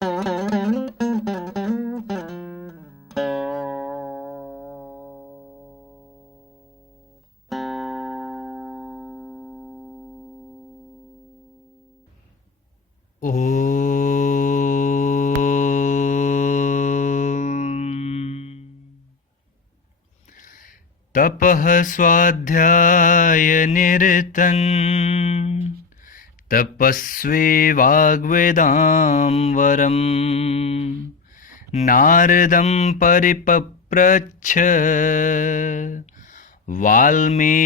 तपः स्वाध्यायनिरतं तपस्वी वाग्वेदां वरं नारदं परिपप्रच्छ वाल्मीकिर्मुनिपुंगवम्।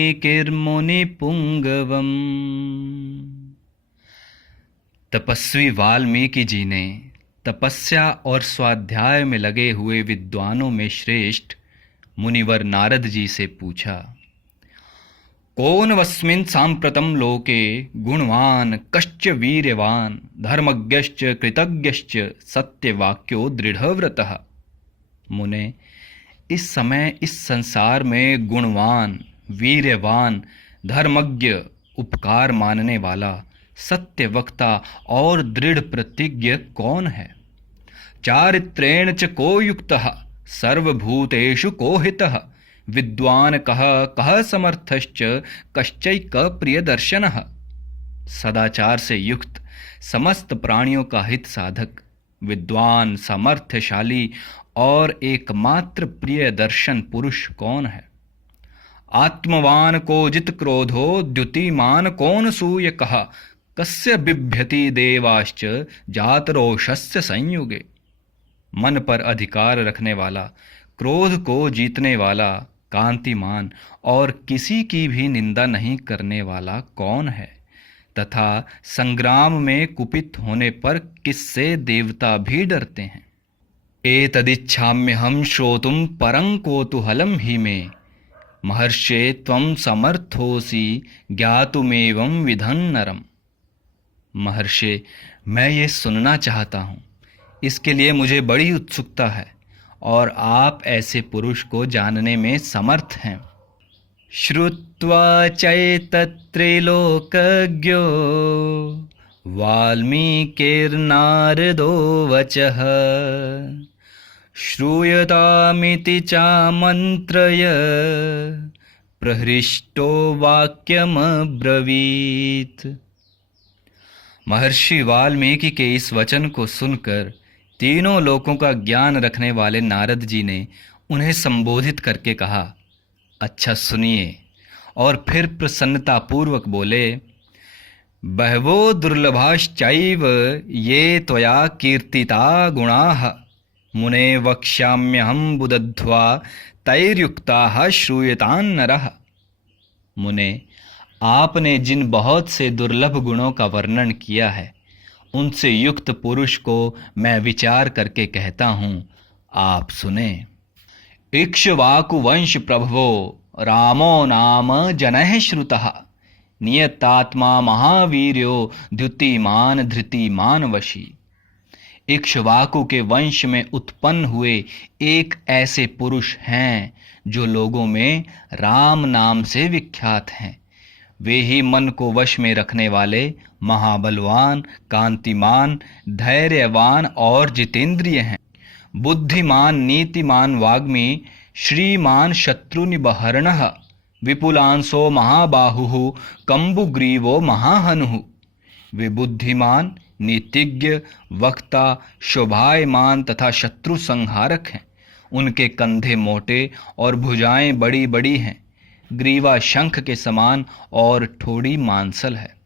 तपस्वी वाल्मीकि जी ने तपस्या और स्वाध्याय में लगे हुए विद्वानों में श्रेष्ठ मुनिवर नारद जी से पूछा, कौन वस्मिन् सांप्रतं लोके गुणवान कश्च वीर्यवान धर्मज्ञश्च कृतज्ञश्च सत्यवाक्यो दृढ़व्रतः। मुने, इस समय इस संसार में गुणवान, वीर्यवान, धर्मज्ञ, उपकार मानने वाला, सत्यवक्ता और दृढ़ प्रतिज्ञ कौन है? चारित्रेण च को युक्तः सर्वभूतेषु को हितः विद्वान कः कः समर्थश्च कश्चैक प्रियदर्शनः। सदाचार से युक्त, समस्त प्राणियों का हित साधक, विद्वान, सामर्थ्यशाली और एकमात्र प्रिय दर्शन पुरुष कौन है? आत्मवान को जित क्रोधो द्युतिमान कौन सूय कः कस्य बिभ्यति देवाश्च जातरोषस्य संयुगे। मन पर अधिकार रखने वाला, क्रोध को जीतने वाला, कांतिमान और किसी की भी निंदा नहीं करने वाला कौन है? तथा संग्राम में कुपित होने पर किससे देवता भी डरते हैं? एतदिच्छाम्यहं श्रोतुं परं कौतूहलं हि मे महर्षे त्वं समर्थोसि ज्ञातुमेवं विधं नरम। महर्षि, मैं ये सुनना चाहता हूँ, इसके लिए मुझे बड़ी उत्सुकता है और आप ऐसे पुरुष को जानने में समर्थ हैं। श्रुत्वा चैतत्त्रैलोकज्ञो वाल्मीकिर्नारदो वचः श्रूयतामिति चामन्त्रय प्रहृष्टो वाक्यमब्रवीत्। महर्षि वाल्मीकि के इस वचन को सुनकर तीनों लोकों का ज्ञान रखने वाले नारद जी ने उन्हें संबोधित करके कहा, अच्छा सुनिए, और फिर प्रसन्नतापूर्वक बोले, बहवो दुर्लभाश्चैव ये त्वया कीर्तिता गुणाः मुने वक्ष्याम्यहं बुदध्वा तैर्युक्ताः श्रूयतान् नरः। मुने, आपने जिन बहुत से दुर्लभ गुणों का वर्णन किया है, उनसे युक्त पुरुष को मैं विचार करके कहता हूँ, आप सुने। इक्ष्वाकुवंश प्रभवो रामो नाम जनः श्रुतः नियतात्मा महावीर्यो द्युतिमान धृतिमान वशी। इक्ष्वाकु के वंश में उत्पन्न हुए एक ऐसे पुरुष हैं जो लोगों में राम नाम से विख्यात हैं। वे ही मन को वश में रखने वाले महाबलवान, कांतिमान, धैर्यवान और जितेंद्रिय हैं। बुद्धिमान, नीतिमान, वाग्मी, श्रीमान, शत्रुनिबहर्णः, विपुलांशो महाबाहुः, कंबुग्रीवो महाहनुः। वे बुद्धिमान, नीतिज्ञ, वक्ता, शोभायमान तथा शत्रु संहारक हैं। उनके कंधे मोटे और भुजाएं बड़ी बड़ी हैं। ग्रीवा शंख के समान और ठोड़ी मांसल है।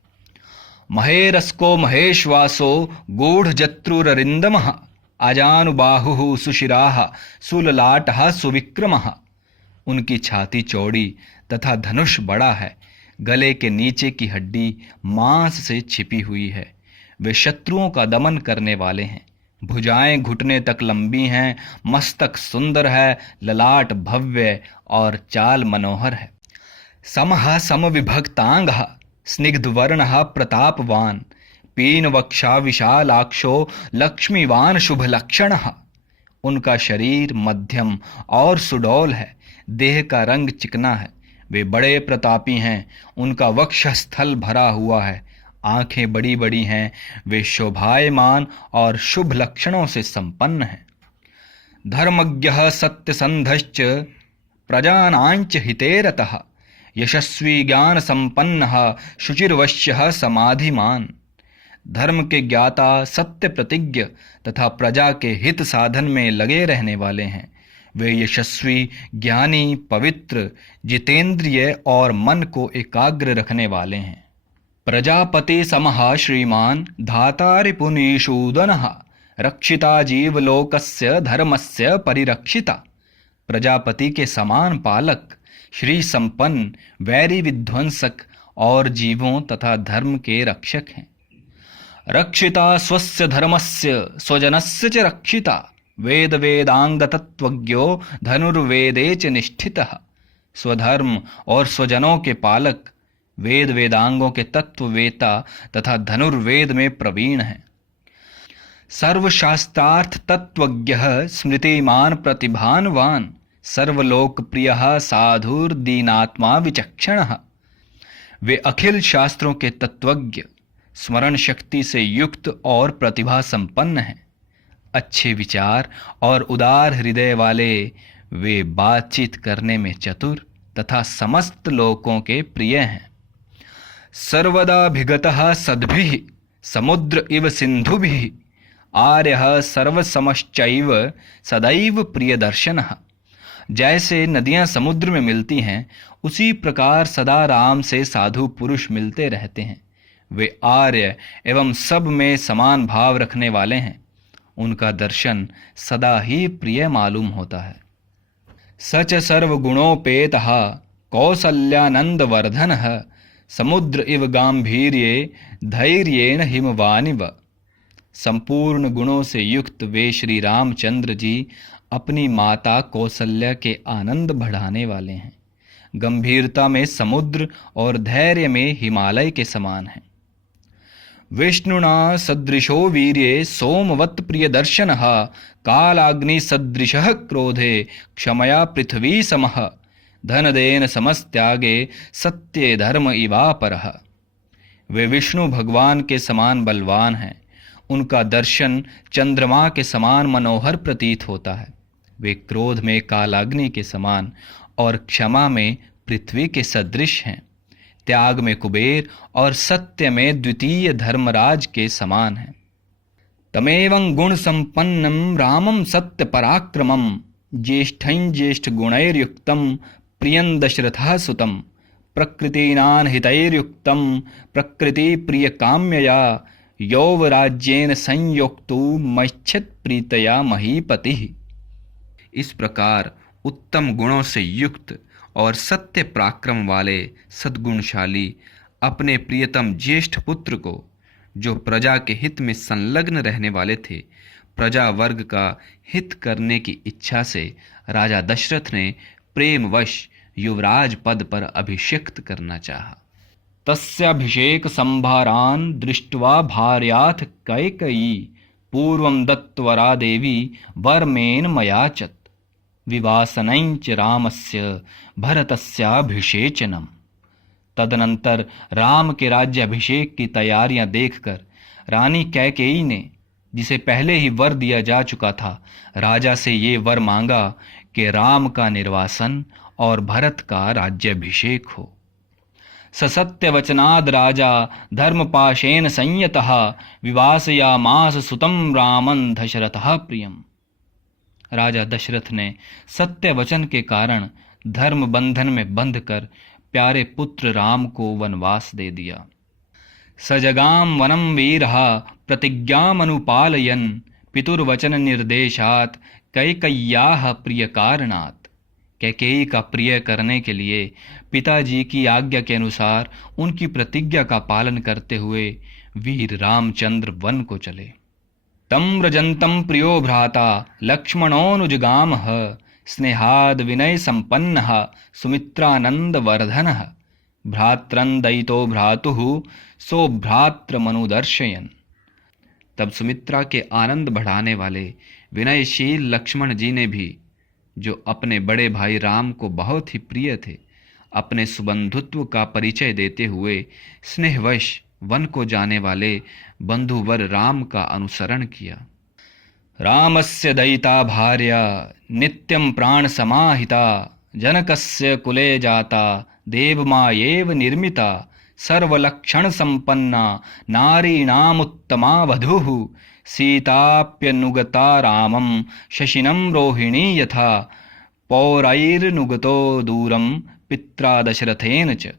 महेरस्को महेश्वासो गूढ़जत्रुररिन्दमः अजानुबाहुः सुशिराः सुललाटः सुविक्रमः। उनकी छाती चौड़ी तथा धनुष बड़ा है। गले के नीचे की हड्डी मांस से छिपी हुई है। वे शत्रुओं का दमन करने वाले हैं। भुजाएं घुटने तक लंबी हैं। मस्तक सुंदर है। ललाट भव्य और चाल मनोहर है। समः समविभक्तांगः स्निग्धवर्णः प्रतापवान पीनवक्षा विशालाक्षो लक्ष्मीवान शुभलक्षणः। उनका शरीर मध्यम और सुडौल है। देह का रंग चिकना है। वे बड़े प्रतापी हैं। उनका वक्षस्थल भरा हुआ है। आंखें बड़ी बड़ी हैं, वे शोभायमान और शुभ लक्षणों से संपन्न हैं। धर्मज्ञः सत्यसन्धश्च प्रजानांच हिते रतः, यशस्वी ज्ञान संपन्नः शुचिर्वश्यः समाधिमान। धर्म के ज्ञाता, सत्य प्रतिज्ञ तथा प्रजा के हित साधन में लगे रहने वाले हैं। वे यशस्वी, ज्ञानी, पवित्र, जितेंद्रिय और मन को एकाग्र रखने वाले हैं। प्रजापति समः श्रीमान धाता रिपुनीषूदनः, रक्षिता जीवलोकस्य धर्मस्य परिरक्षिता। प्रजापति के समान पालक, श्री संपन्न, वैरी विध्वंसक और जीवों तथा धर्म के रक्षक हैं। रक्षिता स्वस्य धर्मस्य स्वजनस्य च रक्षिता, वेद वेदांग तत्वज्ञो धनुर्वेदे च निष्ठितः। स्वधर्म और स्वजनों के पालक, वेद वेदांगों के तत्ववेता तथा धनुर्वेद में प्रवीण हैं। सर्वशास्त्रार्थ तत्वज्ञः स्मृतिमान प्रतिभानवान, सर्वलोकप्रियः साधुर्दीनात्मा विचक्षणः। वे अखिल शास्त्रों के तत्वज्ञ, स्मरण शक्ति से युक्त और प्रतिभा संपन्न हैं। अच्छे विचार और उदार हृदय वाले, वे बातचीत करने में चतुर तथा समस्त लोकों के प्रिय हैं। सर्वदाभिगतः सद्भिः समुद्र इव सिन्धुभिः, आर्यः सर्वसमश्चैव सदैव प्रियदर्शनः। जैसे नदियां समुद्र में मिलती हैं, उसी प्रकार सदा राम से साधु पुरुष मिलते रहते हैं। वे आर्य एवं सब में समान भाव रखने वाले हैं। उनका दर्शन सदा ही प्रिय मालूम होता है। सच सर्वगुणोपेतः कौसल्यानंदवर्धनः, समुद्र इव गांभीर्ये धैर्येण हिमवानिव। संपूर्ण गुणों से युक्त वे श्री रामचंद्र जी अपनी माता कौसल्या के आनंद बढ़ाने वाले हैं। गंभीरता में समुद्र और धैर्य में हिमालय के समान हैं। विष्णुना सदृशो वीर्ये सोमवत् प्रियदर्शनः, कालाग्नि सदृशः क्रोधे क्षमया पृथ्वी समः। धनदेन समस्त्यागे सत्ये धर्म इवापरः। वे विष्णु भगवान के समान बलवान हैं। उनका दर्शन चंद्रमा के समान मनोहर प्रतीत होता है। वे क्रोध में कालाग्नि के समान और क्षमा में पृथ्वी के सदृश हैं। त्याग में कुबेर और सत्य में द्वितीय धर्मराज के समान हैं। तमेवं गुण संपन्नम रामम सत्य पराक्रमम, ज्येष्ठं ज्येष्ठ गुणैर्युक्तम प्रियं दशरथः सुतम। प्रकृतीनां हितैर्युक्तम प्रकृति प्रिय काम्यया, यौवराज्येन संयोक्तु मच्छत प्रीतया महीपतिः। इस प्रकार उत्तम गुणों से युक्त और सत्य पराक्रम वाले सद्गुणशाली अपने प्रियतम ज्येष्ठ पुत्र को, जो प्रजा के हित में संलग्न रहने वाले थे, प्रजा वर्ग का हित करने की इच्छा से राजा दशरथ ने प्रेमवश युवराज पद पर अभिषिक्त करना चाहा। तस्याभिषेक संभारान् दृष्ट्वा भार्याथ कैकेयी, पूर्वं दत्तवरा देवी वर्मेन मयाचत। विवासनञ्च रामस्य भरतस्याभिषेचनम। तदनंतर राम के राज्य अभिषेक की तैयारियां देखकर रानी कैकेयी ने, जिसे पहले ही वर दिया जा चुका था, राजा से ये वर मांगा कि राम का निर्वासन और भरत का राज्याभिषेक हो। ससत्यवचनाद राजा धर्मपाशेन संयतः, विवासयामास सुतं रामं दशरथः प्रियम। राजा दशरथ ने सत्य वचन के कारण धर्म बंधन में बंधकर प्यारे पुत्र राम को वनवास दे दिया। सजगाम वनम वीरः प्रतिज्ञामनुपालयन्, पितुर्वचन निर्देशात् कैकेय्याः प्रिय कारणात्। कैकेयी का प्रिय करने के लिए पिताजी की आज्ञा के अनुसार उनकी प्रतिज्ञा का पालन करते हुए वीर रामचंद्र वन को चले। तम व्रजंतम प्रियो भ्राता लक्ष्मणोनुजगामः, स्नेहाद विनय संपन्नः सुमित्रानंद वर्धनः। भ्रात्रंदयितो भ्रातुः सो भ्रात्रमनुदर्शयन्। तब सुमित्रा के आनंद बढ़ाने वाले विनयशील लक्ष्मण जी ने भी, जो अपने बड़े भाई राम को बहुत ही प्रिय थे, अपने सुबंधुत्व का परिचय देते हुए स्नेहवश वन को जाने वाले बंधुवर राम का अनुसरण किया। रामस्य दयिता भार्या नित्यं प्राण समाहिता, जनकस्य कुले जाता देवमायेव निर्मिता, सर्वलक्षण संपन्ना नारीणामुत्तमा वधूः, सीताप्यनुगता रामं शशिनं रोहिणी यथा, पौरैर्नुगतो दूरं पित्रा दशरथेन च।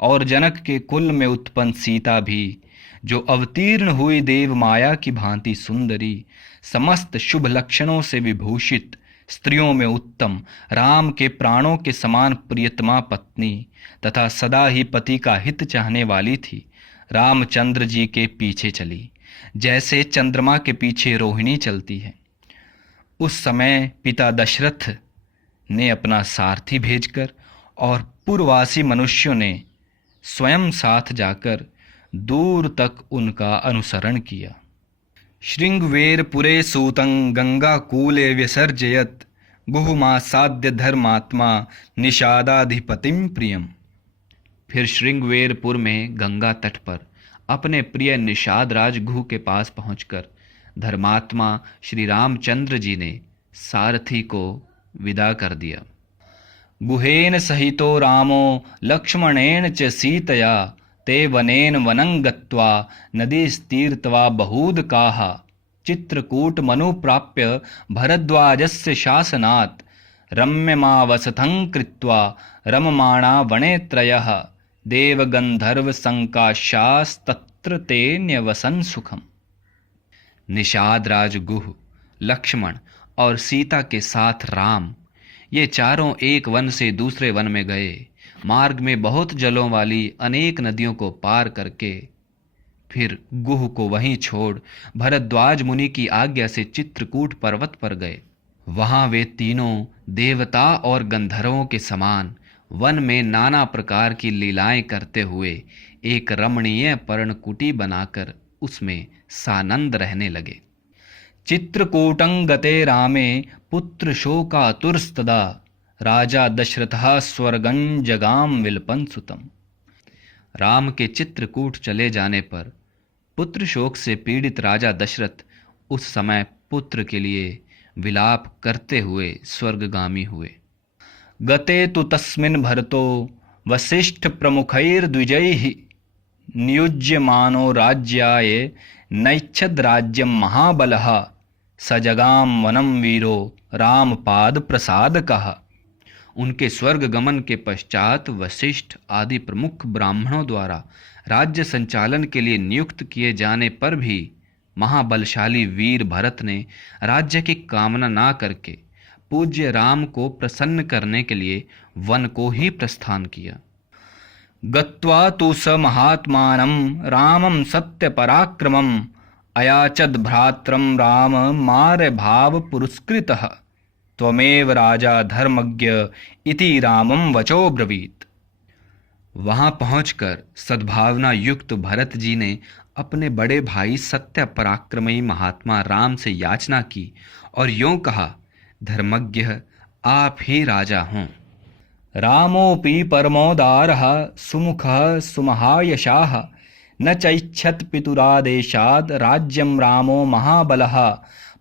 और जनक के कुल में उत्पन्न सीता भी, जो अवतीर्ण हुई देव माया की भांति सुंदरी, समस्त शुभ लक्षणों से विभूषित, स्त्रियों में उत्तम, राम के प्राणों के समान प्रियतमा पत्नी तथा सदा ही पति का हित चाहने वाली थी, रामचंद्र जी के पीछे चली, जैसे चंद्रमा के पीछे रोहिणी चलती है। उस समय पिता दशरथ ने अपना सारथी भेजकर और पूर्ववासी मनुष्यों ने स्वयं साथ जाकर दूर तक उनका अनुसरण किया। श्रृंगवेरपुरे सूतं गंगाकूले व्यसर्जयत्, गुहुमासाद्य धर्मात्मा निषादाधिपतिम प्रियम। फिर श्रृंगवेरपुर में गंगा तट पर अपने प्रिय निषाद राज गुह के पास पहुंचकर धर्मात्मा श्री रामचंद्र जी ने सारथी को विदा कर दिया। गुहेन सहितो रामो लक्ष्मणेन च सीतया, ते वनेन वनं गत्वा नदीस्तीर्त्वा बहूदकाः, चित्रकूटमनुप्राप्य भरद्वाजस्य शासनात्, रम्यमावसथं कृत्वा रममाणा वने त्रयः, देवगंधर्वसंकाशास्तत्र ते न्यवसन सुखम। निषाद राज गुह, लक्ष्मण और सीता के साथ राम, ये चारों एक वन से दूसरे वन में गए। मार्ग में बहुत जलों वाली अनेक नदियों को पार करके फिर गुह को वहीं छोड़ भरद्वाज मुनि की आज्ञा से चित्रकूट पर्वत पर गए। वहां वे तीनों देवता और गंधर्वों के समान वन में नाना प्रकार की लीलाएं करते हुए एक रमणीय पर्णकुटी बनाकर उसमें सानंद रहने लगे। चित्रकूटं गते रामे पुत्र शोकातुरस्तदा, राजा दशरथः स्वर्गं जगाम विलपन सुतम। राम के चित्रकूट चले जाने पर पुत्र शोक से पीड़ित राजा दशरथ उस समय पुत्र के लिए विलाप करते हुए स्वर्गगामी हुए। गते तु तस्मिन् भरतो वसिष्ठ प्रमुखैर्द्विजैः, नियुज्यमानो राज्याय नैच्छद् राज्यं महाबलः, सजगाम वनम वीरो रामपाद प्रसादकः। उनके स्वर्ग गमन के पश्चात वशिष्ठ आदि प्रमुख ब्राह्मणों द्वारा राज्य संचालन के लिए नियुक्त किए जाने पर भी महाबलशाली वीर भरत ने राज्य की कामना ना करके पूज्य राम को प्रसन्न करने के लिए वन को ही प्रस्थान किया। गत्वा तु स महात्मानं रामं सत्य पराक्रमं, अयाचद भ्रात्रं राम मार भाव पुरस्कृतः, त्वमेव राजा धर्मज्ञ इति रामं वचो ब्रवीत। वहां पहुंचकर सद्भावना युक्त भरत जी ने अपने बड़े भाई सत्य पराक्रमी महात्मा राम से याचना की और यूं कहा, धर्मज्ञ आप ही राजा हों। रामोपि परमोदारः सुमुखः सुमहायशाः, न चैच्छत् पितुरादेशाद् राज्यं रामो महाबलः,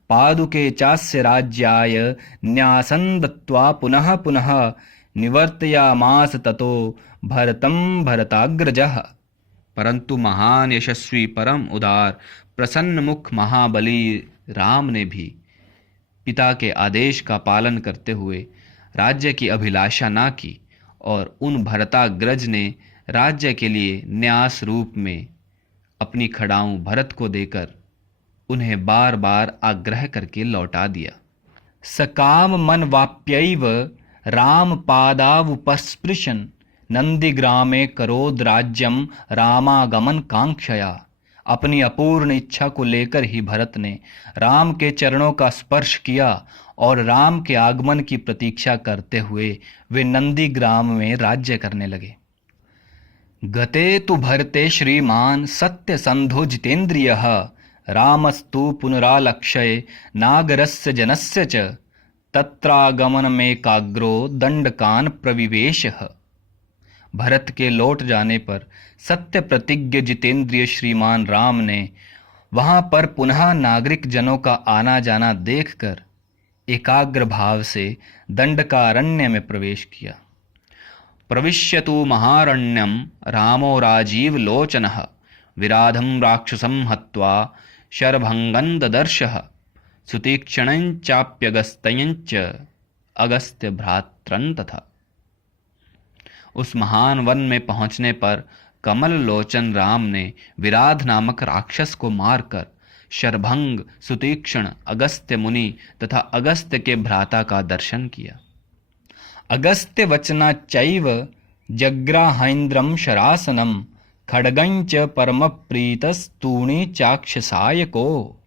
पादुके चास्य राज्याय न्यासं दत्त्वा पुनः पुनः, निवर्तयामास ततो भरतं भरताग्रजः। परंतु महान यशस्वी परम उदार प्रसन्न मुख महाबली राम ने भी पिता के आदेश का पालन करते हुए राज्य की अभिलाषा ना की और उन भरताग्रज ने राज्य के लिए न्यास रूप में अपनी खड़ाऊं भरत को देकर उन्हें बार बार आग्रह करके लौटा दिया। सकाम मन वाप्यैव राम पादावुपस्पृशन, नंदीग्रामे करोद राज्यम रामागमन कांक्षया। अपनी अपूर्ण इच्छा को लेकर ही भरत ने राम के चरणों का स्पर्श किया और राम के आगमन की प्रतीक्षा करते हुए वे नंदीग्राम में राज्य करने लगे। गते तु भरते श्रीमान सत्य संधो जितेन्द्रियः, रामस्तु पुनरालक्ष्य नागरस्य जनस्य च, तत्रागमनमेकाग्रो दंडकान प्रविवेशः। भरत के लौट जाने पर सत्य प्रतिज्ञ जितेंद्रिय श्रीमान राम ने वहां पर पुनः नागरिक जनों का आना जाना देखकर एकाग्र भाव से दंडकारण्य में प्रवेश किया। प्रविश्यतु महारण्यम रामो राजीव लोचनः विराधं राक्षसं हत्वा शरभंगं ददर्शः सुतीक्ष्णं चाप्यगस्त्यं च अगस्त्य भ्रात्रं तथा। उस महान वन में पहुंचने पर कमल लोचन राम ने विराध नामक राक्षस को मारकर शरभंग, सुतीक्ष्ण, अगस्त्य मुनि तथा अगस्त्य के भ्राता का दर्शन किया। अगस्त्य वचना चैव जग्राहेन्द्रम शरासनम खड्गंच परम प्रीतस्तूणी चाक्षसाय को।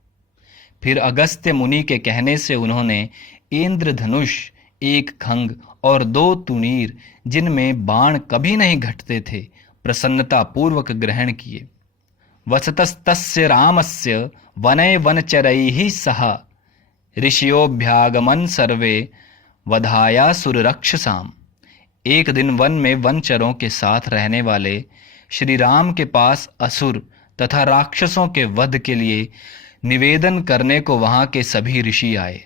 फिर अगस्त्य मुनि के कहने से उन्होंने इंद्रधनुष, एक खंग और 2 तुणीर जिनमें बाण कभी नहीं घटते थे प्रसन्नता पूर्वक ग्रहण किए। वसतस्तस्य रामस्य वने वनचरैः सह ऋषियोभ्यागमन सर्वे वधाया सुररक्षसाम। एक दिन वन में वनचरों के साथ रहने वाले श्री राम के पास असुर तथा राक्षसों के वध के लिए निवेदन करने को वहां के सभी ऋषि आए।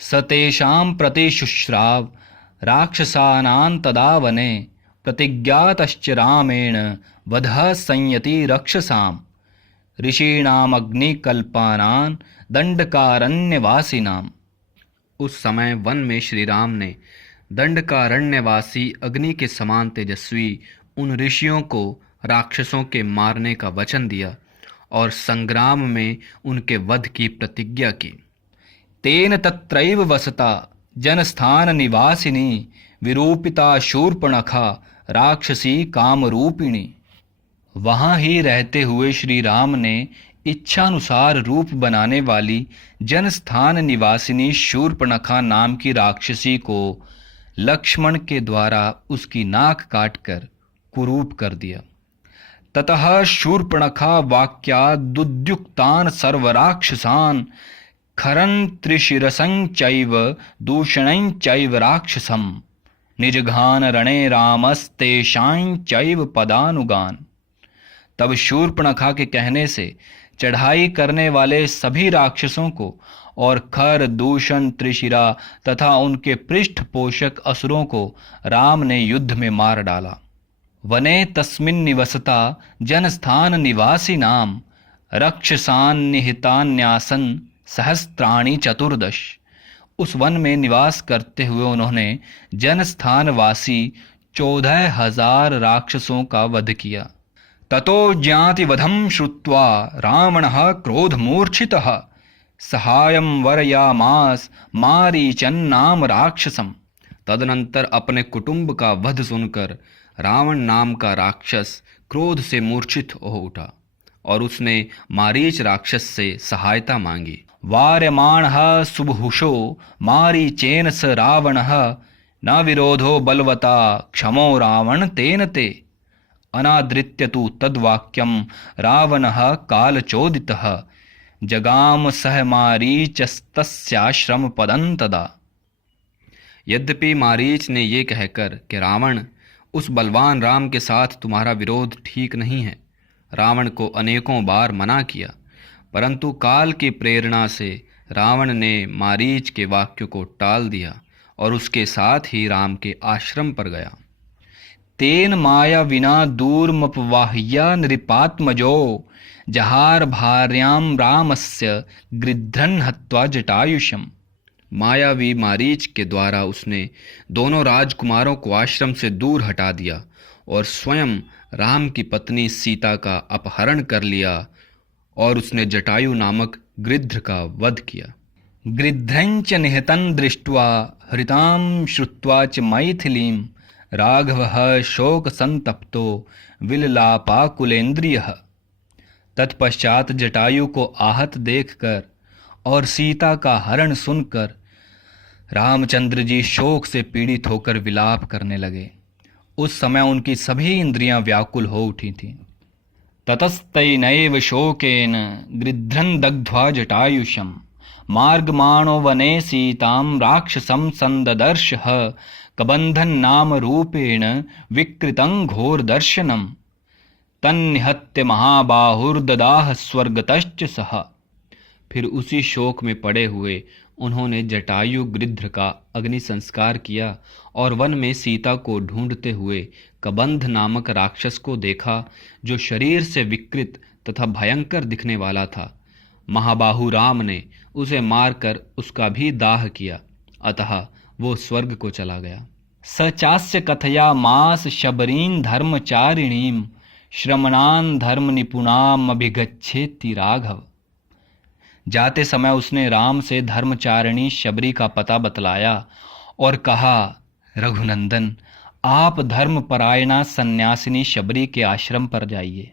सतेषां प्रतिशुश्राव राक्षसानां तदा वने प्रतिज्ञातश्च रामेण वधः संयति रक्षसाम् ऋषीणामग्निकल्पानां दंडकारण्यवासिनाम्। उस समय वन में श्री राम ने दंडकारण्यवासी अग्नि के समान तेजस्वी उन ऋषियों को राक्षसों के मारने का वचन दिया और संग्राम में उनके वध की प्रतिज्ञा की। तेन तत्रैव वसता जनस्थान निवासिनी विरूपिता शूर्पणखा राक्षसी कामरूपिणी। वहां ही रहते हुए श्री राम ने इच्छानुसार रूप बनाने वाली जनस्थान निवासिनी शूर्पणखा नाम की राक्षसी को लक्ष्मण के द्वारा उसकी नाक काटकर कुरूप कर दिया। ततः शूर्पणखा वाक्यादुद्युक्तान् सर्वराक्षसान् खरन् त्रिशिरसं चैव दूषणं चैव राक्षसम् निजघान रणे रामस्तेषां चैव पदानुगान। तब शूर्पणखा के कहने से चढ़ाई करने वाले सभी राक्षसों को और खर, दूषण, त्रिशिरा तथा उनके पृष्ठपोषक असुरों को राम ने युद्ध में मार डाला। वने तस्मिन् निवसता जनस्थान निवासिनां रक्षसान्निहितान्यासन सहस्त्राणि 14। उस वन में निवास करते हुए उन्होंने जनस्थानवासी 14,000 राक्षसों का वध किया। ततो ज्ञातिवधं श्रुत्वा रावणः क्रोधमूर्छितः सहायं वरयामास मारीचन्नाम राक्षसम। तदनंतर अपने कुटुंब का वध सुनकर रावण नाम का राक्षस क्रोध से मूर्छित हो उठा और उसने मारीच राक्षस से सहायता मांगी। वार्यमाणः सुबहुषो मारीचेन स रावणः न विरोधो बलवता क्षमो रावण तेन ते। अनादृत्य तु तद्वाक्यं रावणः कालचोदितः जगाम सह मारीचस्तस्याश्रम पदं तदा। यद्यपि मारीच ने ये कहकर कि रावण उस बलवान राम के साथ तुम्हारा विरोध ठीक नहीं है, रावण को अनेकों बार मना किया, परंतु काल की प्रेरणा से रावण ने मारीच के वाक्य को टाल दिया और उसके साथ ही राम के आश्रम पर गया। तेन माया विना दूरमपवाह्या नृपात्मजो जहार भार्यां रामस्य गृध्रन हत्वा जटायुषम। मायावी मारीच के द्वारा उसने दोनों राजकुमारों को आश्रम से दूर हटा दिया और स्वयं राम की पत्नी सीता का अपहरण कर लिया और उसने जटायु नामक गृध्र का वध किया। गृध्रंच निहतं दृष्ट्वा हृतां श्रुत्वा च मैथिलीं राघवः शोक संतप्तो विललापाकुलेन्द्रियः। तत्पश्चात जटायु को आहत देखकर और सीता का हरण सुनकर रामचंद्र जी शोक से पीड़ित होकर विलाप करने लगे। उस समय उनकी सभी इंद्रियां व्याकुल हो उठी थीं। ततस्तैनैव शोकेन गृध्रं दग्ध्वा जटायुषं मार्गमाणो वने सीतां राक्षसं संददर्शः कबंधन नाम रूपेण विकृतं घोरदर्शनम् तन्निहत्य महाबाहुर्ददाह स्वर्गतश्च सह। फिर उसी शोक में पड़े हुए उन्होंने जटायु गृध्र का अग्नि संस्कार किया और वन में सीता को ढूंढते हुए कबंध नामक राक्षस को देखा, जो शरीर से विकृत तथा भयंकर दिखने वाला था। महाबाहु राम ने उसे मारकर उसका भी दाह किया, अतः वो स्वर्ग को चला गया। स चास्य कथया मास शबरीन धर्मचारिणीम श्रमणान धर्म निपुणाम अभिगच्छेति राघव। जाते समय उसने राम से धर्मचारिणी शबरी का पता बतलाया और कहा, रघुनंदन, आप धर्मपरायणा सन्यासिनी शबरी के आश्रम पर जाइए।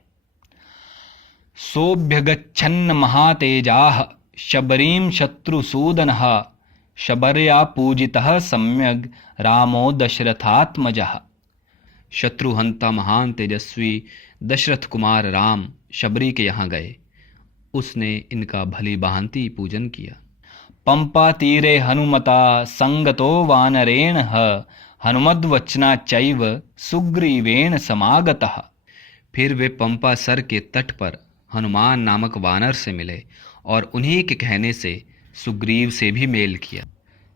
सोभ्यगच्छन्न महातेजाः शबरीं शत्रुसूदनः शबर्या पूजितः सम्यग् रामो दशरथात्मजः। शत्रुहंता महान तेजस्वी दशरथ कुमार राम शबरी के यहाँ गए। उसने इनका भली भांति पूजन किया। पंपा तीरे हनुमता संगतो वानरेण हनुमद्वचना चैव सुग्रीवेण समागतः। फिर वे पंपा सर के तट पर हनुमान नामक वानर से मिले और उन्हीं के कहने से सुग्रीव से भी मेल किया।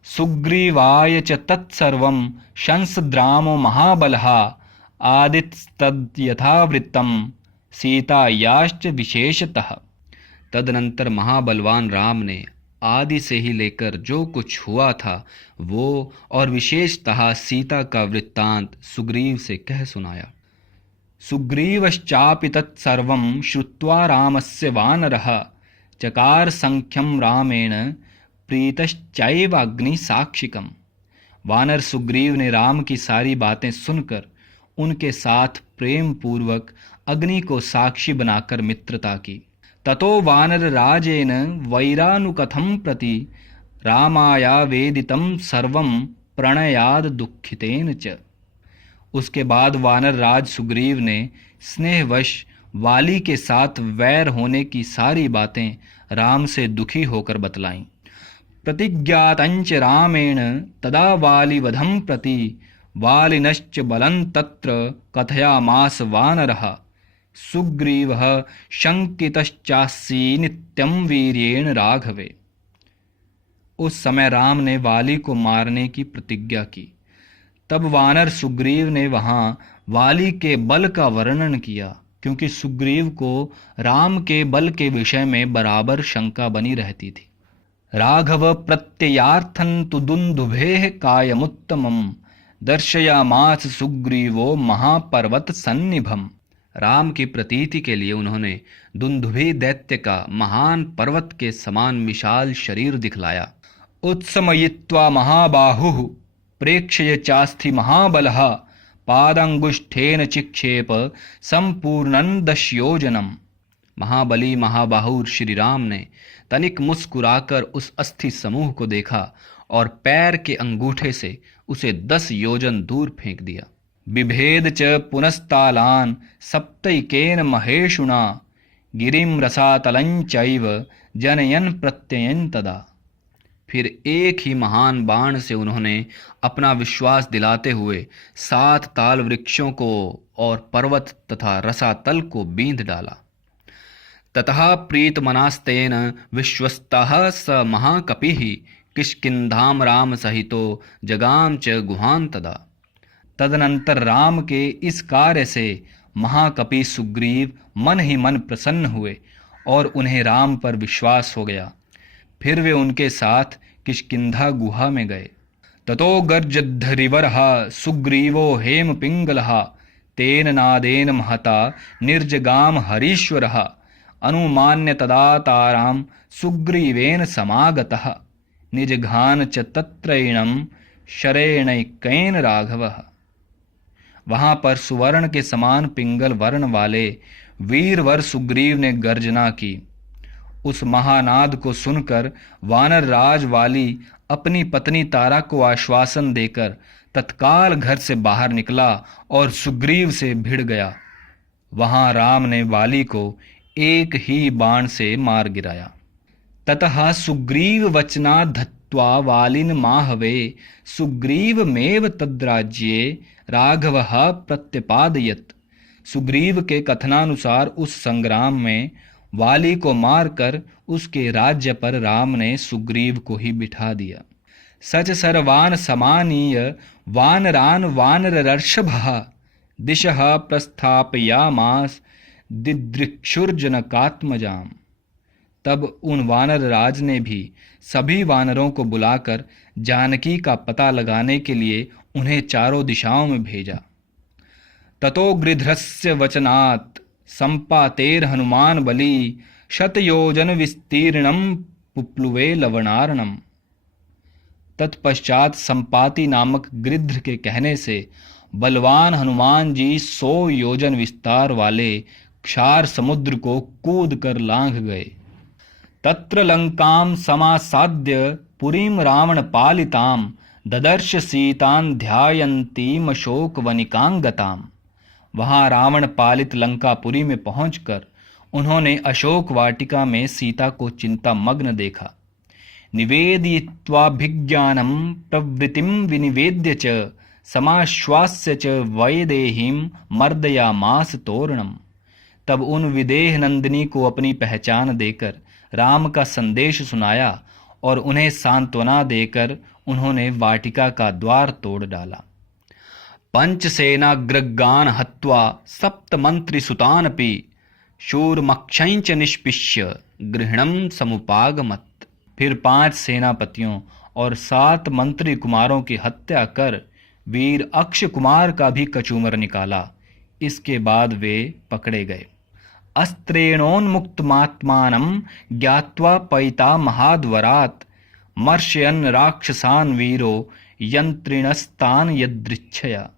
सुग्रीवाय च तत्सर्वं शंसद्रामो महाबलः आदितस्तद्यथावृत्तं सीतायाश्च विशेषतः। तदनंतर महाबलवान राम ने आदि से ही लेकर जो कुछ हुआ था वो और विशेषतः सीता का वृत्तांत सुग्रीव से कह सुनाया। सुग्रीवश्चापि तत्सर्वं श्रुत्वा रामस्य वानरः चकार संख्यं रामेण प्रीतश्चैव अग्निसाक्षिकम्। वानर सुग्रीव ने राम की सारी बातें सुनकर उनके साथ प्रेम पूर्वक अग्नि को साक्षी बनाकर मित्रता की। ततो वानर राजेन वैरानुकथं प्रति रामाया वेदितं सर्वं प्रणयाद दुखितेन च। उसके बाद वानर राज सुग्रीव ने स्नेहवश वाली के साथ वैर होने की सारी बातें राम से दुखी होकर बतलाईं। प्रतिज्ञातंच रामेण तदा वालिवधं प्रति वालिनश्च बलं तत्र कथयामास वानरः सुग्रीवः शंकितश्चासी नित्यं वीर्येण राघवे। उस समय राम ने वाली को मारने की प्रतिज्ञा की। तब वानर सुग्रीव ने वहां वाली के बल का वर्णन किया, क्योंकि सुग्रीव को राम के बल के विषय में बराबर शंका बनी रहती थी। राघव प्रत्ययार्थं तु दुन्दुभेः कायमुत्तमं दर्शयामास सुग्रीवो महापर्वत सन्निभम। राम की प्रतीति के लिए उन्होंने दुन्दुभि दैत्य का महान पर्वत के समान विशाल शरीर दिखलाया। उत्समयित्वा महाबाहुः प्रेक्षय चास्थि महाबलः पादंगुष्ठेन चिक्षेप संपूर्णं 10 योजनम्। महाबली महाबाहुर श्री राम ने तनिक मुस्कुराकर उस अस्थि समूह को देखा और पैर के अंगूठे से उसे 10 योजन दूर फेंक दिया। बिभेद च पुनस्तालान सप्तैकेन महेशुना गिरिं रसातलं चैव जनयन प्रत्ययन तदा। फिर एक ही महान बाण से उन्होंने अपना विश्वास दिलाते हुए 7 ताल वृक्षों को और पर्वत तथा रसातल को बींध डाला। ततः प्रीतमनास्तेन विश्वस्तः स महाकपिः किष्किंधाम राम सहितो जगाम च गुहान तदा। तदनंतर राम के इस कार्य से महाकपि सुग्रीव मन ही मन प्रसन्न हुए और उन्हें राम पर विश्वास हो गया। फिर वे उनके साथ किष्किंधा गुहा में गए। ततो गर्जद्धरिवरः सुग्रीवो हेम पिंगलः तेन नादेन महता निर्जगाम हरीश्वरः अनुमान्य तदा ताराम सुग्रीवेन समागतः निजघान च तत्रैणं शरेणैकेन राघवः। वहां पर सुवर्ण के समान पिंगल वर्ण वाले वीरवर सुग्रीव ने गर्जना की। उस महानाद को सुनकर वानर राज वाली अपनी पत्नी तारा को आश्वासन देकर तत्काल घर से बाहर निकला और सुग्रीव से भिड़ गया। वहां राम ने वाली को एक ही बाण से मार गिराया। ततः सुग्रीव वचना धत्वा वालिन माहवे सुग्रीवमेव तद्राज्ये राघवः प्रत्यपादयत्। सुग्रीव के कथनानुसार उस संग्राम में वाली को मारकर उसके राज्य पर राम ने सुग्रीव को ही बिठा दिया। सच सर्वान समानीय वानरान वानरर्षभः दिशः प्रस्थापयामास दिदृक्षुर्जनकात्मजाम। तब उन वानर राज ने भी सभी वानरों को बुलाकर जानकी का पता लगाने के लिए उन्हें चारों दिशाओं में भेजा। ततो गृध्रस्य वचनात् संपातेर हनुमान बली शतयोजन विस्तीर्णम पुप्लुवे लवणार्णम। तत्पश्चात संपाति नामक गृध्र के कहने से बलवान हनुमान जी 100 योजन विस्तार वाले क्षार समुद्र को कूद कर लांघ गए। तत्र लंकाम समासाद्य पुरीम रावण पालिताम ददर्श सीतान ध्यायन्तीम अशोक वनिकांगताम। वहां रावण पालित लंकापुरी में पहुंचकर उन्होंने अशोक वाटिका में सीता को चिंता मग्न देखा। निवेदयित्वाभिज्ञानं प्रवृत्तिं विनिवेद्य च समाश्वास्य च वैदेहीं मर्दयामास तोरणम। तब उन विदेह नंदिनी को अपनी पहचान देकर राम का संदेश सुनाया और उन्हें सांत्वना देकर उन्होंने वाटिका का द्वार तोड़ डाला। पंचसेनाग्रगान हत्वा सप्तमंत्रिसुतानपि शूरमक्षंच निष्पिष्य गृहणं समुपागमत्। फिर 5 सेनापतियों और 7 मंत्री कुमारों की हत्या कर वीर अक्ष कुमार का भी कचूमर निकाला। इसके बाद वे पकड़े गए। अस्त्रेणोन्मुक्तमात्मानं ज्ञात्वा पैता महाद्वरात् मर्शयन् राक्षसान् वीरो यंत्रिणस्तान यदृच्छया।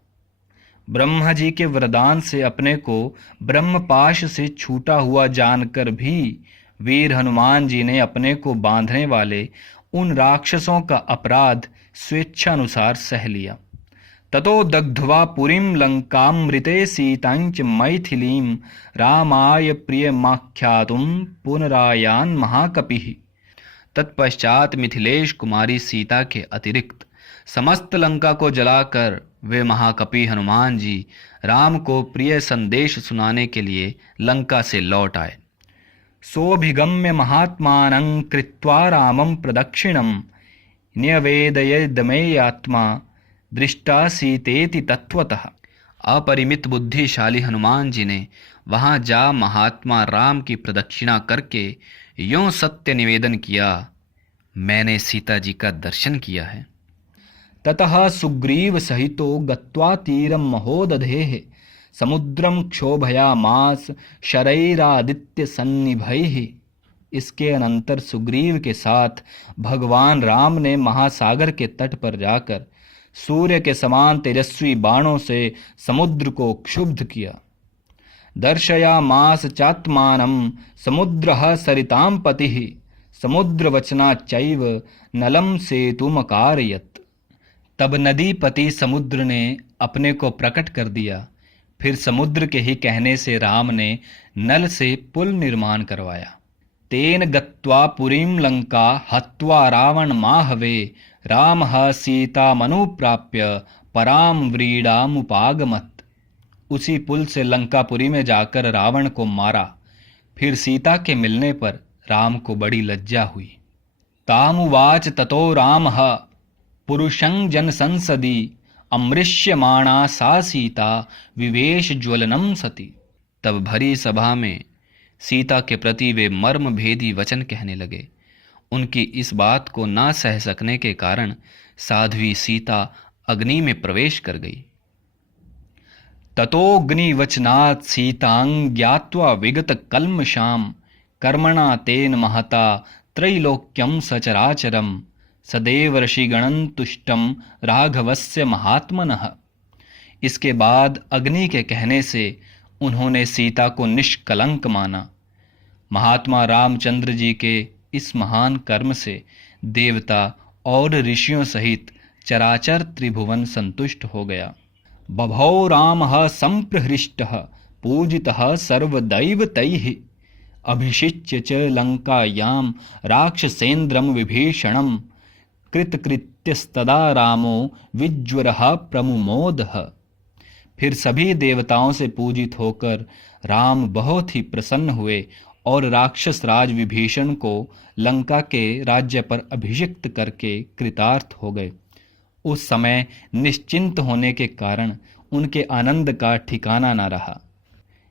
ब्रह्मा जी के वरदान से अपने को ब्रह्मपाश से छूटा हुआ जानकर भी वीर हनुमान जी ने अपने को बांधने वाले उन राक्षसों का अपराध स्वेच्छानुसार सह लिया। ततो दग्ध्वा पुरीं लंकामृते सीतांच मैथिलीं रामाय प्रियमाख्यातुं पुनरायान महाकपिः। तत्पश्चात मिथिलेश कुमारी सीता के अतिरिक्त समस्त लंका को जलाकर वे महाकपि हनुमान जी राम को प्रिय संदेश सुनाने के लिए लंका से लौट आए। सोऽभिगम्य महात्मानं कृत्वा रामं प्रदक्षिणं न्यवेदयेदमेयात्मा दृष्टा सीतेति तत्वतः। अपरिमित बुद्धिशाली हनुमान जी ने वहां जा महात्मा राम की प्रदक्षिणा करके यों सत्य निवेदन किया, मैंने सीता जी का दर्शन किया है। ततः सुग्रीव सहितो गत्वा तीरं महोदधेः समुद्रम क्षोभयामास शरैरादित्य सन्निभैः। इसके अनंतर सुग्रीव के साथ भगवान राम ने महासागर के तट पर जाकर सूर्य के समान तेजस्वी बाणों से समुद्र को क्षुब्ध किया। दर्शयामास चात्मानं समुद्रः सरितां पतिः समुद्रवचनाच्चैव नलं सेतुमकारयत्। तब नदीपति समुद्र ने अपने को प्रकट कर दिया। फिर समुद्र के ही कहने से राम ने नल से पुल निर्माण करवाया। तेन गत्वा पुरीं लंका हत्वा रावण माहवे रामः सीतामनुप्राप्य पराम व्रीडामुपागमत्। उसी पुल से लंकापुरी में जाकर रावण को मारा। फिर सीता के मिलने पर राम को बड़ी लज्जा हुई। तामुवाच ततो रामः पुरुषं जन संसदि अमृष्यमाणा सा सीता विवेश ज्वलनम सती। तब भरी सभा में सीता के प्रति वे मर्म भेदी वचन कहने लगे। उनकी इस बात को ना सह सकने के कारण साध्वी सीता अग्नि में प्रवेश कर गई। ततोऽग्निवचनात् सीतां ज्ञात्वा विगत कल्मषां कर्मणा तेन महता त्रैलोक्यं सचराचरम् सदैव ऋषिगणं तुष्टम राघवस्य महात्मनः। इसके बाद अग्नि के कहने से उन्होंने सीता को निष्कलंक माना। महात्मा रामचंद्र जी के इस महान कर्म से देवता और ऋषियों सहित चराचर त्रिभुवन संतुष्ट हो गया। बभौ रामः संप्रहृष्टः पूजितः सर्वदैवतैः अभिषिच्य च लंकायां राक्षसेन्द्रं विभीषणं कृतकृत्यस्तदा रामो विज्वरः प्रमुमोदः। फिर सभी देवताओं से पूजित होकर राम बहुत ही प्रसन्न हुए और राक्षस राज विभीषण को लंका के राज्य पर अभिषिक्त करके कृतार्थ हो गए। उस समय निश्चिंत होने के कारण उनके आनंद का ठिकाना न रहा।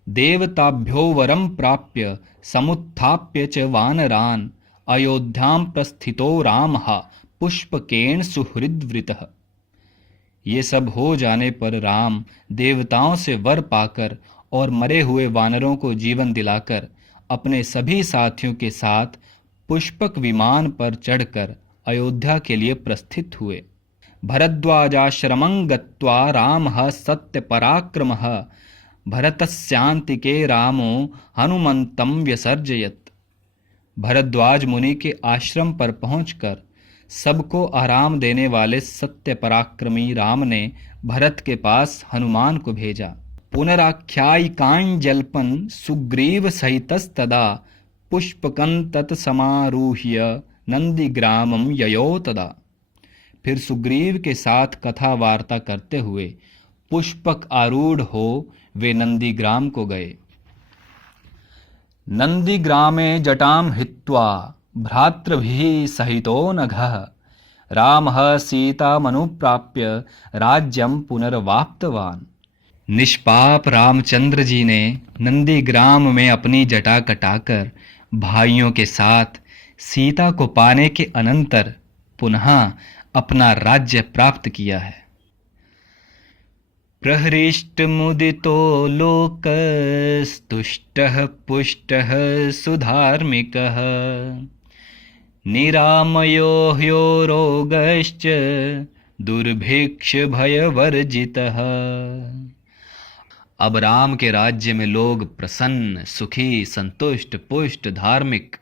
देवताभ्यो वरम प्राप्य समुत्थाप्य च वानरान् अयोध्यां प्रस्थितो रामः पुष्पकेण सुहृद्वृतः। ये सब हो जाने पर राम देवताओं से वर पाकर और मरे हुए वानरों को जीवन दिलाकर अपने सभी साथियों के साथ पुष्पक विमान पर चढ़कर अयोध्या के लिए प्रस्थित हुए। भरद्वाजाश्रमं गत्वा रामः सत्यपराक्रमः भरतस्यान्तिके रामो हनुमन्तं व्यसर्जयत्। भरद्वाज मुनि के आश्रम पर पहुंचकर सबको आराम देने वाले सत्य पराक्रमी राम ने भरत के पास हनुमान को भेजा। पुनराख्यायिकाञ्जल्पन् सुग्रीव सहितस्तदा पुष्पकं तत्समारूह्य नंदीग्रामं ययो तदा। फिर सुग्रीव के साथ कथा वार्ता करते हुए पुष्पक आरूढ़ हो वे नंदीग्राम को गए। नंदीग्रामे जटां हित्वा भ्रातृभिः सहितो नघः रामः सीतामनुप्राप्य राज्यं पुनर्वाप्तवान्। निष्पाप रामचंद्र जी ने नंदीग्राम में अपनी जटा कटाकर भाइयों के साथ सीता को पाने के अनंतर पुनः अपना राज्य प्राप्त किया है। प्रहृष्टमुदितो लोकस्तुष्टः पुष्टः सुधार्मिकः निरामयो ह्यो रोगश्च दुर्भिक्ष भयवर्जितः। अब राम के राज्य में लोग प्रसन्न, सुखी, संतुष्ट, पुष्ट, धार्मिक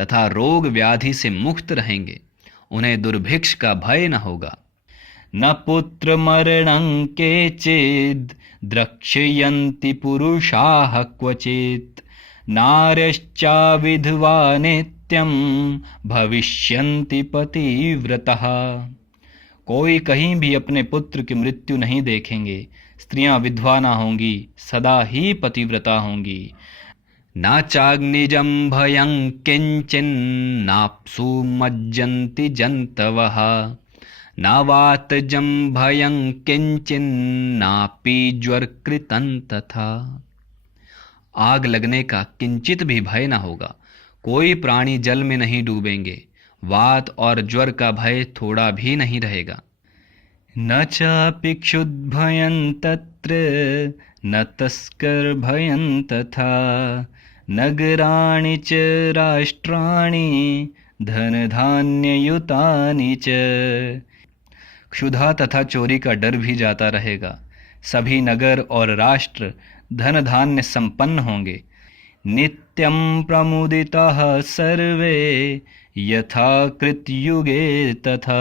तथा रोग व्याधि से मुक्त रहेंगे। उन्हें दुर्भिक्ष का भय न होगा। न पुत्र मरणं केचिद् द्रक्ष्यन्ति पुरुषाः क्वचित् नार्यश्चा विधवा नित्यं भविष्यन्ति पतिव्रतः। कोई कहीं भी अपने पुत्र की मृत्यु नहीं देखेंगे। स्त्रियां विधवा ना होंगी, सदा ही पतिव्रता होंगी। नाचाग्निजं भयं किंचिन्नाप्सु मज्जन्ति जन्तवः नावातजं भयं किंचिन्नापि ज्वरकृतं तथा। आग लगने का किंचित भी भय न होगा। कोई प्राणी जल में नहीं डूबेंगे। वात और ज्वर का भय थोड़ा भी नहीं रहेगा। न चापि क्षुद्भयं तत्र न तस्कर भयं तथा नगराणि च राष्ट्राणि धन धान्ययुतानि च। क्षुधा तथा चोरी का डर भी जाता रहेगा। सभी नगर और राष्ट्र धन धान्य संपन्न होंगे। नित्यं प्रमुदिताः सर्वे यथा कृतयुगे तथा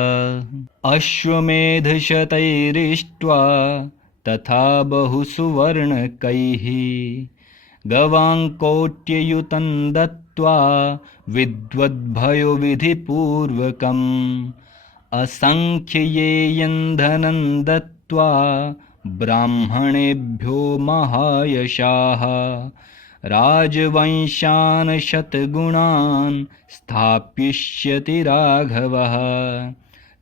अश्वमेधशतैरिष्ट्वा तथा बहुसुवर्णकैः गवांकोट्ययुतं दत्त्वा विद्वद्भयोविधिपूर्वकम् असंख्येयं धनं दत्त्वा ब्राह्मणेभ्यो महायशाः राजवंशान् शतगुणान् स्थापयिष्यति राघवः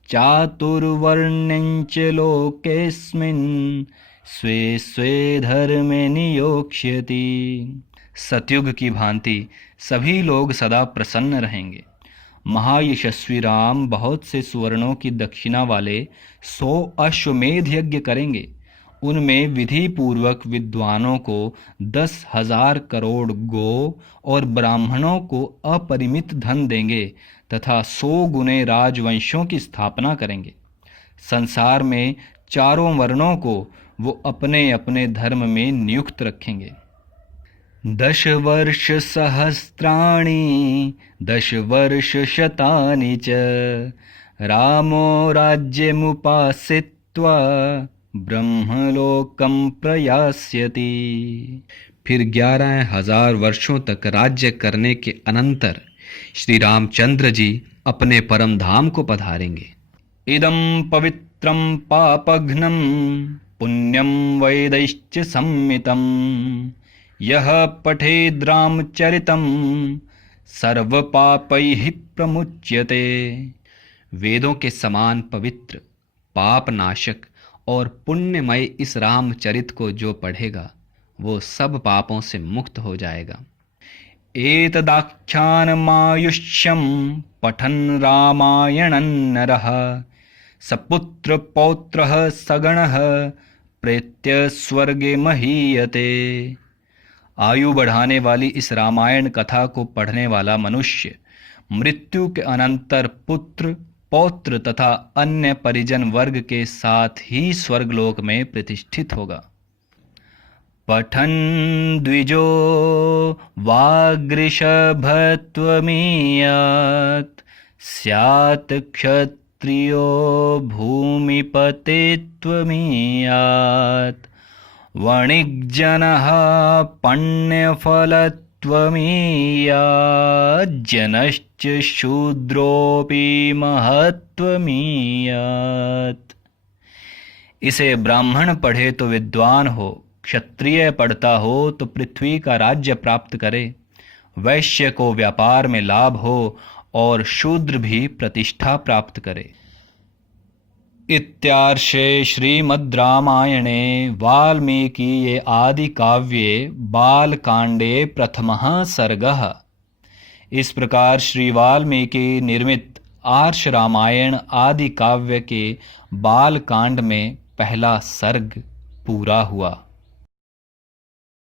चातुर्वर्ण्यं च लोकेऽस्मिन् स्वे स्वे धर्मे नियोक्ष्यति। सतयुग की भांति सभी लोग सदा प्रसन्न रहेंगे। महायशस्वी राम बहुत से सुवर्णों की दक्षिणा वाले 100 अश्वमेध यज्ञ करेंगे। उनमें विधि पूर्वक विद्वानों को 10,000 करोड़ गो और ब्राह्मणों को अपरिमित धन देंगे तथा 100 गुने राजवंशों की स्थापना करेंगे। संसार में चारों वर्णों को वो अपने अपने धर्म में नियुक्त रखेंगे। 10 वर्ष सहस्राणि 10 वर्ष शतानि च रामो राज्यमुपासित्वा ब्रह्मलोकं प्रयास्यति। फिर 11,000 वर्षों तक राज्य करने के अनंतर श्री रामचंद्र जी अपने परम धाम को पधारेंगे। इदं पवित्रं पापघ्नं पुण्यं वैदैश्च सम्मितं यः पठेद् रामचरितं सर्वपापैः प्रमुच्यते। वेदों के समान पवित्र, पाप नाशक और पुण्यमय इस रामचरित को जो पढ़ेगा वो सब पापों से मुक्त हो जाएगा। एतदाख्यानमायुष्यं पठन् रामायणं नरः सपुत्र पौत्रः सगणः प्रेत्य स्वर्गे महीयते। आयु बढ़ाने वाली इस रामायण कथा को पढ़ने वाला मनुष्य मृत्यु के अनंतर पुत्र, पौत्र तथा अन्य परिजन वर्ग के साथ ही स्वर्गलोक में प्रतिष्ठित होगा। पठन् द्विजो वागृषभत्वमीयात् स्यात् क्षत्रियो भूमिपतित्वमीयात् वणिक्जनः पण्यफलत्वमीयात् जनश्च शूद्रोऽपि महत्वमीयात्। इसे ब्राह्मण पढ़े तो विद्वान हो, क्षत्रिय पढ़ता हो तो पृथ्वी का राज्य प्राप्त करे, वैश्य को व्यापार में लाभ हो और शूद्र भी प्रतिष्ठा प्राप्त करे। इत्यार्षे श्रीमद् रामायणे वाल्मीकीये आदि काव्ये बालकांडे प्रथमः सर्गः। इस प्रकार श्री वाल्मीकि निर्मित आर्ष रामायण आदि काव्य के बालकांड में पहला सर्ग पूरा हुआ।